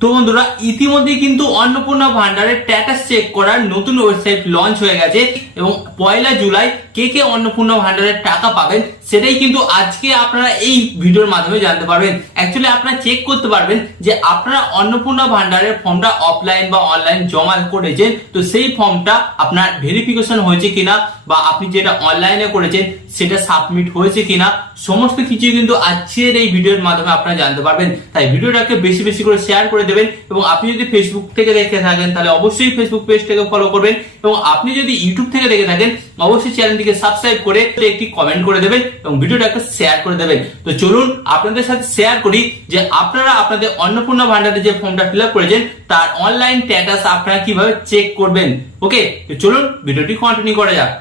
তো বন্ধুরা ইতিমধ্যে কিন্তু অন্নপূর্ণা ভান্ডারের স্ট্যাটাস চেক করার নতুন ওয়েবসাইট লঞ্চ হয়ে গেছে এবং 1 জুলাই কে কে অন্নপূর্ণা ভান্ডারের টাকা পাবেন সেটাই কিন্তু আজকে আপনারা এই ভিডিওর মাধ্যমে জানতে পারবেন। অ্যাকচুয়ালি আপনারা চেক করতে পারবেন যে আপনারা অন্নপূর্ণা ভান্ডারের ফর্মটা অফলাইন বা অনলাইন জমা করেছেন, তো সেই ফর্মটা আপনার ভেরিফিকেশন হয়েছে কিনা বা আপনি যেটা অনলাইনে করেছেন সেটা সাবমিট হয়েছে কিনা সমস্ত কিছু কিন্তু আজকের এই ভিডিওর মাধ্যমে আপনারা জানতে পারবেন। তাই ভিডিওটাকে বেশি বেশি করে শেয়ার করে দেবেন এবং আপনি যদি ফেসবুক থেকে দেখে থাকেন তাহলে অবশ্যই ফেসবুক পেজটাকে ফলো করবেন এবং আপনি যদি ইউটিউব থেকে দেখে থাকেন অবশ্যই চ্যানেলটিকে সাবস্ক্রাইব করে একটি কমেন্ট করে দেবেন এবং ভিডিওটাকে শেয়ার করে দেবেন। তো চলুন আপনাদের সাথে শেয়ার করি যে আপনারা আপনাদের অন্নপূর্ণা ভান্ডারে যে ফর্মটা ফিল আপ করেছেন তার অনলাইন স্ট্যাটাস আপনারা কিভাবে চেক করবেন। ওকে, তো চলুন ভিডিওটি কন্টিনিউ করা যাক।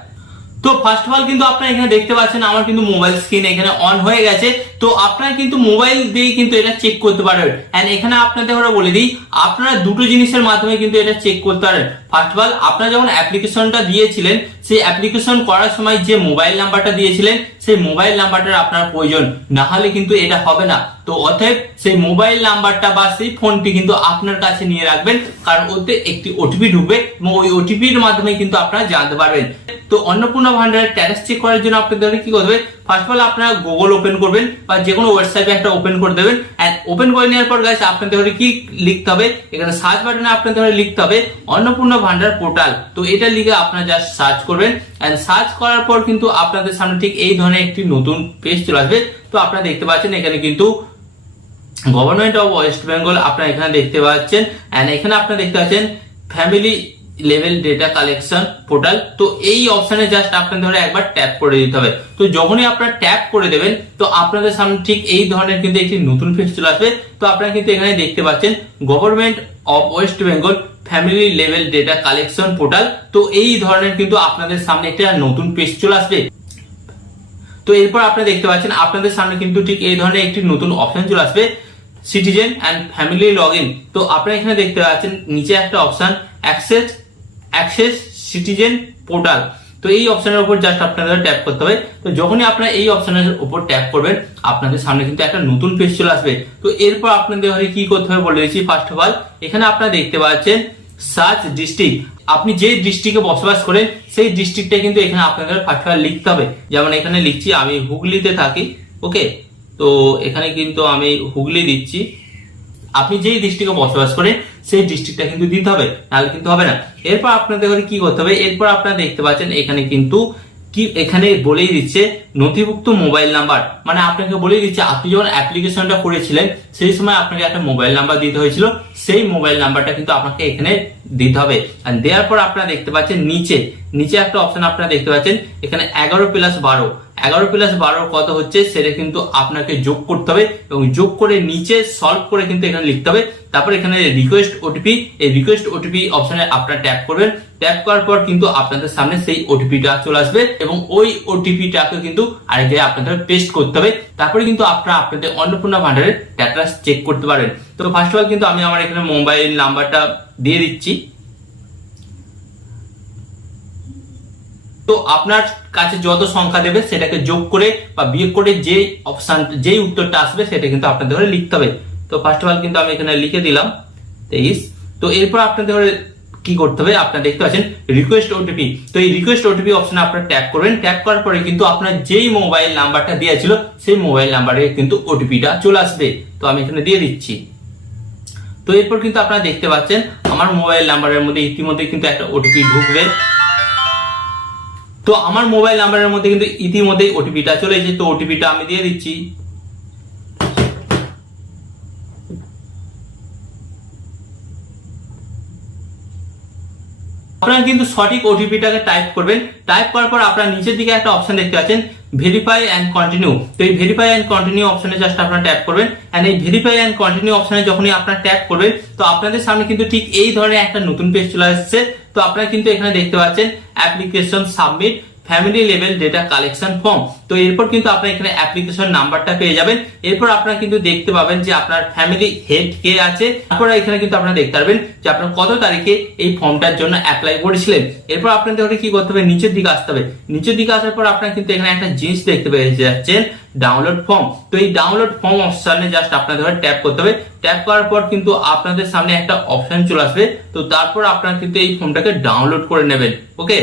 তো ফার্স্ট অফ অল কিন্তু আপনারা এখানে দেখতে পাচ্ছেন আমার কিন্তু মোবাইল স্ক্রিন এখানে অন হয়ে গেছে। তো আপনারা কিন্তু মোবাইল দিয়ে কিন্তু এটা চেক করতে পারবেন। এন্ড এখানে আপনাদের আমরা বলে দিই আপনারা দুটো জিনিসের মাধ্যমে কিন্তু এটা চেক করতে পারেন। ফার্স্ট অফ অল আপনারা যখন অ্যাপ্লিকেশনটা দিয়েছিলেন সেই অ্যাপ্লিকেশন করার সময় যে মোবাইল নাম্বারটা দিয়েছিলেন সেই মোবাইল নাম্বারটার আপনার প্রয়োজন, না হলে কিন্তু এটা হবে না। তো অতএব সেই মোবাইল নাম্বারটা বা সেই ফোনটি কিন্তু আপনার কাছে নিয়ে রাখবেন, কারণ ওতে একটি ওটিপি ঢুকবে এবং ওই ওটিপির মাধ্যমে কিন্তু আপনারা জানতে পারবেন। তো অন্নপূর্ণা ভান্ডারের স্ট্যাটাস চেক করার জন্য আপনাদের কি করতে হবে, ফার্স্ট অফ অল আপনারা গুগল ওপেন করবেন বা যে কোনো ওয়েবসাইটে একটা ওপেন করে দেবেন। এন্ড ওপেন করে নেওয়ার পর গাইস আপনাদের কি লিখতে হবে, এখানে সার্চ বাটনে আপনাদের লিখতে হবে অন্নপূর্ণা ভান্ডার পোর্টাল। তো এটা লিখে আপনারা জাস্ট সার্চ করবেন এন্ড সার্চ করার পর কিন্তু আপনাদের সামনে ঠিক এই ধরনের একটি নতুন পেজ চলে আসবে। তো আপনারা দেখতে পাচ্ছেন এখানে কিন্তু গভর্নমেন্ট অফ ওয়েস্ট বেঙ্গল আপনারা এখানে দেখতে পাচ্ছেন এন্ড এখানে আপনারা দেখতে পাচ্ছেন family level data collection portal. তো এই অপশনে জাস্ট আপনাদের একবার ট্যাপ করে দিতে হবে। তো যখনই আপনারা ট্যাপ করে দেবেন তো আপনাদের সামনে ঠিক এই ধরনের কিন্তু একটি নতুন পেজ চলে আসবে। তো আপনারা কিন্তু এখানে দেখতে পাচ্ছেন government of West Bengal family level data collection portal. তো এই ধরনের কিন্তু আপনাদের সামনে একটা নতুন পেজ চলে আসবে। তো এরপর আপনারা দেখতে পাচ্ছেন আপনাদের সামনে কিন্তু ঠিক এই ধরনের একটি নতুন অপশন চলে আসবে সিটিজেন এন্ড ফ্যামিলি লগইন। তো আপনারা এখানে দেখতে পাচ্ছেন নিচে একটা অপশন অ্যাক্সেস সিটিজেন পোর্টাল। তো এই অপশনের উপর জাস্ট আপনাদের ট্যাপ করতে হবে। তো যখনই আপনারা এই অপশনের উপর ট্যাপ করবেন আপনাদের সামনে কিন্তু একটা নতুন পেজ চলে আসবে। তো এরপর আপনাদের কি করতে হবে বলে দিয়েছি। ফার্স্ট অফ অল এখানে আপনারা দেখতে পাচ্ছেন সার্চ ডিস্ট্রিক্ট, আপনি যে ডিস্ট্রিক্টে বসবাস করেন সেই ডিস্ট্রিক্টে কিন্তু এখানে আপনাদের ফার্স্ট অফ অল লিখতে হবে। যেমন এখানে লিখছি আমি হুগলিতে থাকি। ওকে, তো এখানে কিন্তু আমি হুগলি দিচ্ছি। আপনি যেই ডিস্ট্রিক্টে বসবাস করেন সেই ডিস্ট্রিক্টটা কিন্তু দিতে হবে, নাহলে কিন্তু হবে না। এরপর আপনাদের কি করতে হবে, এরপর আপনারা দেখতে পাচ্ছেন এখানে কিন্তু কি এখানে বলেই দিচ্ছে নথিভুক্ত মোবাইল নাম্বার, মানে আপনাকে বলেই দিচ্ছে আপনি যখন অ্যাপ্লিকেশনটা করেছিলেন সেই সময় আপনাকে একটা মোবাইল নাম্বার দিতে হয়েছিল, সেই মোবাইল নাম্বারটা কিন্তু আপনাকে এখানে দিতে হবে। আর দেওয়ার পর আপনারা দেখতে পাচ্ছেন নিচে একটা অপশন আপনারা দেখতে পাচ্ছেন এখানে 11+12 11+12 কত হচ্ছে সেটা কিন্তু আপনাকে যোগ করতে হবে এবং যোগ করে নিচে সলভ করে কিন্তু এখানে লিখতে হবে। তারপর এখানে রিকোয়েস্ট ওটিপি, এই রিকোয়েস্ট ওটিপি অপশনে আপনারা ট্যাপ করবেন। ট্যাপ করার পর কিন্তু আপনাদের সামনে সেই ওটিপিটা চলে আসবে এবং ওই ওটিপিটাকে কিন্তু আরেক জায়গায় আপনাদের পেস্ট করতে হবে। তারপরে কিন্তু আপনারা আপনাদের অন্নপূর্ণা ভান্ডারের স্ট্যাটাস চেক করতে পারেন। তো ফার্স্ট অফ অল কিন্তু আমি আমার এখানে মোবাইল নাম্বারটা দিয়ে দিচ্ছি। তো আপনার কাছে যত সংখ্যা দেবে সেটাকে যোগ করে বা বিয়োগ করে যেই উত্তরটা আসবে সেটা কিন্তু আপনাদের লিখতে হবে। তো ফার্স্ট অফ অল কিন্তু আমি এখানে লিখে দিলাম 23। তো এরপর আপনাদের কি করতে হবে, আপনারা দেখতে পাচ্ছেন রিকোয়েস্ট ওটিপি। তো এই রিকোয়েস্ট ওটিপি অপশনে আপনারা ট্যাপ করবেন। ট্যাপ করার পরে কিন্তু আপনার যেই মোবাইল নাম্বারটা দেওয়া ছিল সেই মোবাইল নাম্বারে কিন্তু ওটিপিটা চলে আসবে। তো আমি এখানে দিয়ে দিচ্ছি। তো এরপর কিন্তু আপনারা দেখতে পাচ্ছেন আমার মোবাইল নাম্বারের মধ্যে ইতিমধ্যে কিন্তু একটা ওটিপি ঢুকবে। তো আমার মোবাইল নাম্বারের মধ্যে কিন্তু ইতিমধ্যেই ওটিপিটা চলে এসেছে। তো ওটিপিটা আমি দিয়ে দিচ্ছি। আপনারা কিন্তু সঠিক ওটিপিটাকে টাইপ করবেন। টাইপ করার পর আপনারা নিচের দিকে একটা অপশন দেখতে পাচ্ছেন ভেরিফাই এন্ড কন্টিনিউ। তো এই ভেরিফাই এন্ড কন্টিনিউ অপশনে জাস্ট আপনারা ট্যাপ করবেন। এন্ড এই ভেরিফাই এন্ড কন্টিনিউ অপশনে যখনই আপনারা ট্যাপ করবেন তো আপনাদের সামনে কিন্তু ঠিক এই ধরনের একটা নতুন পেজ চলে আসছে। তো আপনারা কিন্তু এখানে দেখতে পাচ্ছেন application submit. Family level data collection form. তো এরপর কিন্তু আপনার এখানে অ্যাপ্লিকেশন নাম্বারটা পেয়ে যাবেন। এরপর আপনারা কিন্তু দেখতে পাবেন যে আপনার ফ্যামিলি হেড কে আছে। তারপর এখানে কিন্তু আপনারা দেখতে পারবেন যে আপনার কত তারিখে এই ফর্মটার জন্য অ্যাপ্লাই করেছিলেন। এরপর আপনাদের কি করতে হবে, নিচের দিকে আসতে হবে। নিচের দিকে আসার পর আপনারা কিন্তু এখানে একটা জিনিস দেখতে পেয়ে যাচ্ছেন, ডাউনলোড ফর্ম। তো এই ডাউনলোড ফর্ম অপশনে জাস্ট আপনাদের ট্যাপ করতে হবে। ট্যাপ করার পর কিন্তু আপনাদের সামনে একটা অপশন চলে আসবে। তো তারপর আপনারা কিন্তু এই ফর্মটাকে ডাউনলোড করে নেবেন। ওকে,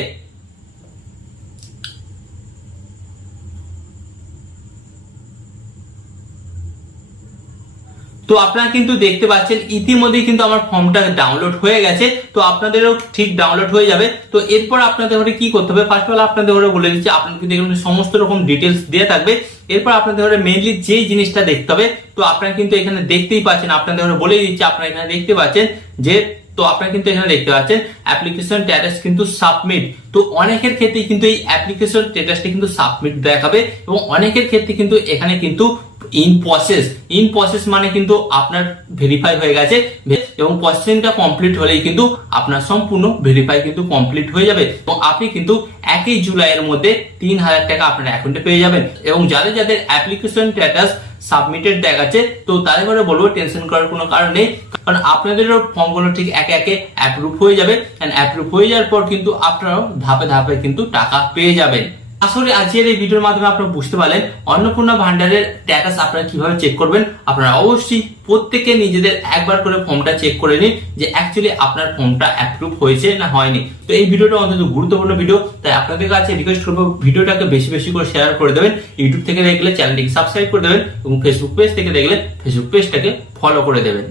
তো আপনারা কিন্তু দেখতে পাচ্ছেন ইতিমধ্যেই কিন্তু আমার ফর্মটা ডাউনলোড হয়ে গেছে। তো আপনাদেরও ঠিক ডাউনলোড হয়ে যাবে। তো এরপর আপনাদের ঘরে কি করতে হবে, ফার্স্ট অফ অল আপনাদের ঘরে বলে দিচ্ছি, আপনাদের কিন্তু এখানে সমস্ত রকম ডিটেলস দেওয়া থাকবে। এরপর আপনাদের ঘরে মেইনলি যেই জিনিসটা দেখতে হবে, তো আপনারা কিন্তু এখানে দেখতেই পাচ্ছেন, আপনাদের ঘরে বলে দিচ্ছি, আপনারা এখানে দেখতে পাচ্ছেন যে, তো আপনারা কিন্তু এখানে দেখতে পাচ্ছেন অ্যাপ্লিকেশন স্ট্যাটাস কিন্তু সাবমিট। তো অনেকের ক্ষেত্রে কিন্তু এই অ্যাপ্লিকেশন স্ট্যাটাসটা কিন্তু সাবমিট দেখাবে এবং অনেকের ক্ষেত্রে কিন্তু এখানে কিন্তু ইন প্রসেস মানে কিন্তু আপনার ভেরিফাই হয়ে গেছে এবং প্রসেসিংটা কমপ্লিট হলেই কিন্তু আপনার সম্পূর্ণ ভেরিফাই কিন্তু কমপ্লিট হয়ে যাবে এবং আপনি কিন্তু 1 জুলাইয়ের মধ্যে 3000 টাকা আপনার অ্যাকাউন্টে পেয়ে যাবেন। এবং যাদের যাদের অ্যাপ্লিকেশন স্ট্যাটাস সাবমিটেড দেখাচ্ছে, তো তাদের করে বলবো টেনশন করার কোনো কারণ নেই, কারণ আপনাদেরও ফর্মগুলো ঠিক একে একে অ্যাপ্রুভ হয়ে যাবে। অ্যাপ্রুভ হয়ে যাওয়ার পর কিন্তু আপনারাও ধাপে ধাপে কিন্তু টাকা পেয়ে যাবেন। আসলে আজকের এই ভিডিওর মাধ্যমে আপনারা বুঝতে পারলেন অন্নপূর্ণা ভান্ডারের স্ট্যাটাস আপনারা কিভাবে চেক করবেন। আপনারা অবশ্যই প্রত্যেকে নিজেদের একবার করে ফর্মটা চেক করে নিন যে অ্যাকচুয়ালি আপনার ফর্মটা অ্যাপ্রুভ হয়েছে না হয়নি। তো এই ভিডিওটা অন্তত গুরুত্বপূর্ণ ভিডিও, তাই আপনাদের কাছে রিকোয়েস্ট করবো ভিডিওটাকে বেশি বেশি করে শেয়ার করে দেবেন। ইউটিউব থেকে দেখলে চ্যানেলটিকে সাবস্ক্রাইব করে দেবেন এবং ফেসবুক পেজ থেকে দেখলে ফেসবুক পেজটাকে ফলো করে দেবেন।